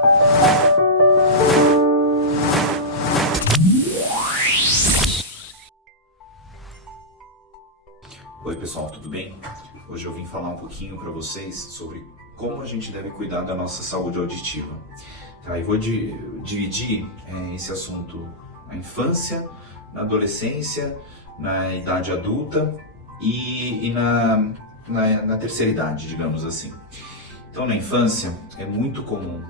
Oi pessoal, tudo bem? Hoje eu vim falar um pouquinho para vocês sobre como a gente deve cuidar da nossa saúde auditiva. Tá, eu vou dividir esse assunto na infância, na adolescência, na idade adulta e na terceira idade, digamos assim. Então, na infância, é muito comum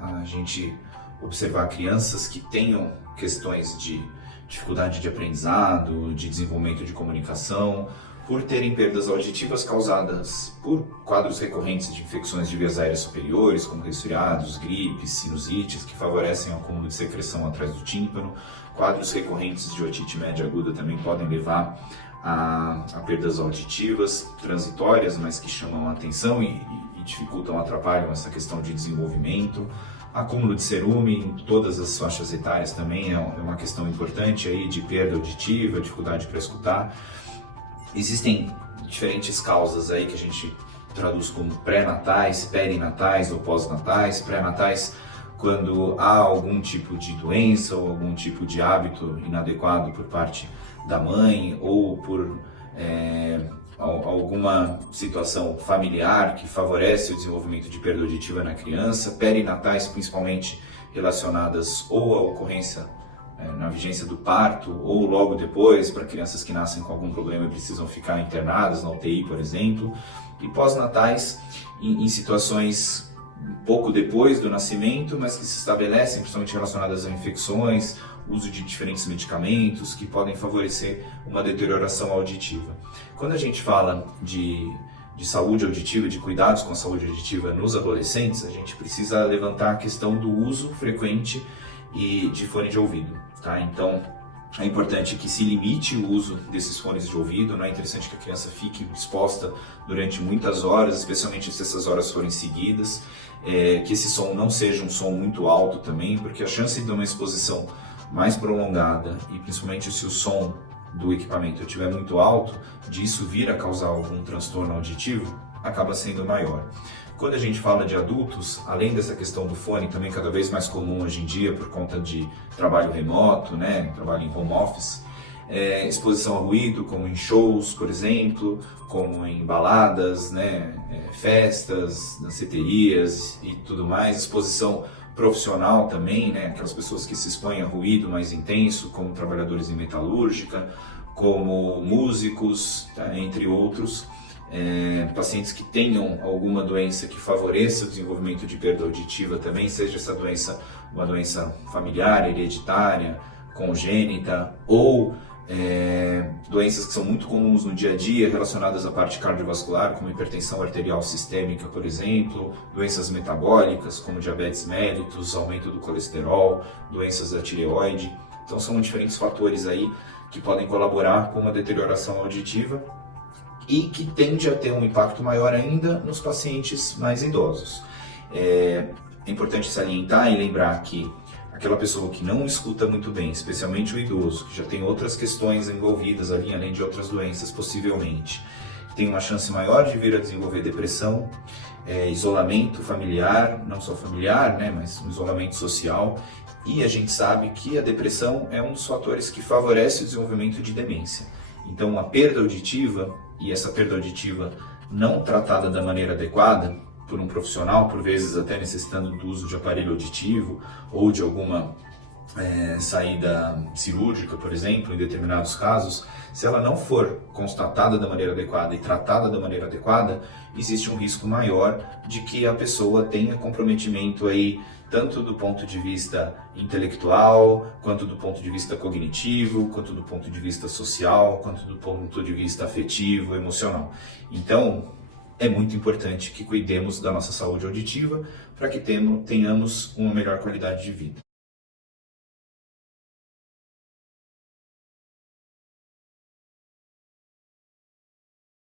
a gente observar crianças que tenham questões de dificuldade de aprendizado, de desenvolvimento de comunicação, por terem perdas auditivas causadas por quadros recorrentes de infecções de vias aéreas superiores, como resfriados, gripes, sinusites, que favorecem o acúmulo de secreção atrás do tímpano. Quadros recorrentes de otite média aguda também podem levar a perdas auditivas transitórias, mas que chamam a atenção e dificultam, atrapalham essa questão de desenvolvimento. Acúmulo de cerume em todas as faixas etárias também é uma questão importante aí de perda auditiva, dificuldade para escutar. Existem diferentes causas aí que a gente traduz como pré-natais, perinatais ou pós-natais. Pré-natais quando há algum tipo de doença ou algum tipo de hábito inadequado por parte da mãe ou por alguma situação familiar que favorece o desenvolvimento de perda auditiva na criança. Perinatais principalmente relacionadas ou à ocorrência na vigência do parto ou logo depois, para crianças que nascem com algum problema e precisam ficar internadas na UTI, por exemplo. E pós-natais em situações pouco depois do nascimento, mas que se estabelecem, principalmente relacionadas a infecções, uso de diferentes medicamentos que podem favorecer uma deterioração auditiva. Quando a gente fala de saúde auditiva, de cuidados com a saúde auditiva nos adolescentes, a gente precisa levantar a questão do uso frequente e de fone de ouvido, tá? Então é importante que se limite o uso desses fones de ouvido. Não é interessante que a criança fique exposta durante muitas horas, especialmente se essas horas forem seguidas, que esse som não seja um som muito alto também, porque a chance de uma exposição mais prolongada e principalmente se o som do equipamento estiver muito alto, disso vir a causar algum transtorno auditivo, acaba sendo maior. Quando a gente fala de adultos, além dessa questão do fone, também cada vez mais comum hoje em dia por conta de trabalho remoto, né, trabalho em home office, exposição a ruído, como em shows, por exemplo, como em baladas, né, festas, danceterias e tudo mais, exposição profissional também, né, aquelas pessoas que se expõem a ruído mais intenso, como trabalhadores em metalúrgica, como músicos, tá, entre outros. Pacientes que tenham alguma doença que favoreça o desenvolvimento de perda auditiva também, seja essa doença uma doença familiar, hereditária, congênita ou doenças que são muito comuns no dia a dia relacionadas à parte cardiovascular, como hipertensão arterial sistêmica, por exemplo, doenças metabólicas como diabetes mellitus, aumento do colesterol, doenças da tireoide. Então são diferentes fatores aí que podem colaborar com uma deterioração auditiva e que tende a ter um impacto maior ainda nos pacientes mais idosos. É importante salientar e lembrar que aquela pessoa que não escuta muito bem, especialmente o idoso, que já tem outras questões envolvidas ali, além de outras doenças possivelmente, tem uma chance maior de vir a desenvolver depressão, isolamento familiar, não só familiar, né, mas um isolamento social. E a gente sabe que a depressão é um dos fatores que favorece o desenvolvimento de demência. Então a perda auditiva, e essa perda auditiva não tratada da maneira adequada por um profissional, por vezes até necessitando do uso de aparelho auditivo ou de alguma saída cirúrgica, por exemplo, em determinados casos, se ela não for constatada da maneira adequada e tratada da maneira adequada, existe um risco maior de que a pessoa tenha comprometimento aí, tanto do ponto de vista intelectual, quanto do ponto de vista cognitivo, quanto do ponto de vista social, quanto do ponto de vista afetivo, emocional. Então, é muito importante que cuidemos da nossa saúde auditiva para que tenhamos uma melhor qualidade de vida.